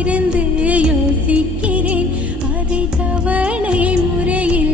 இருந்து யோசிக்கிறேன். அதை தவணை முறையில்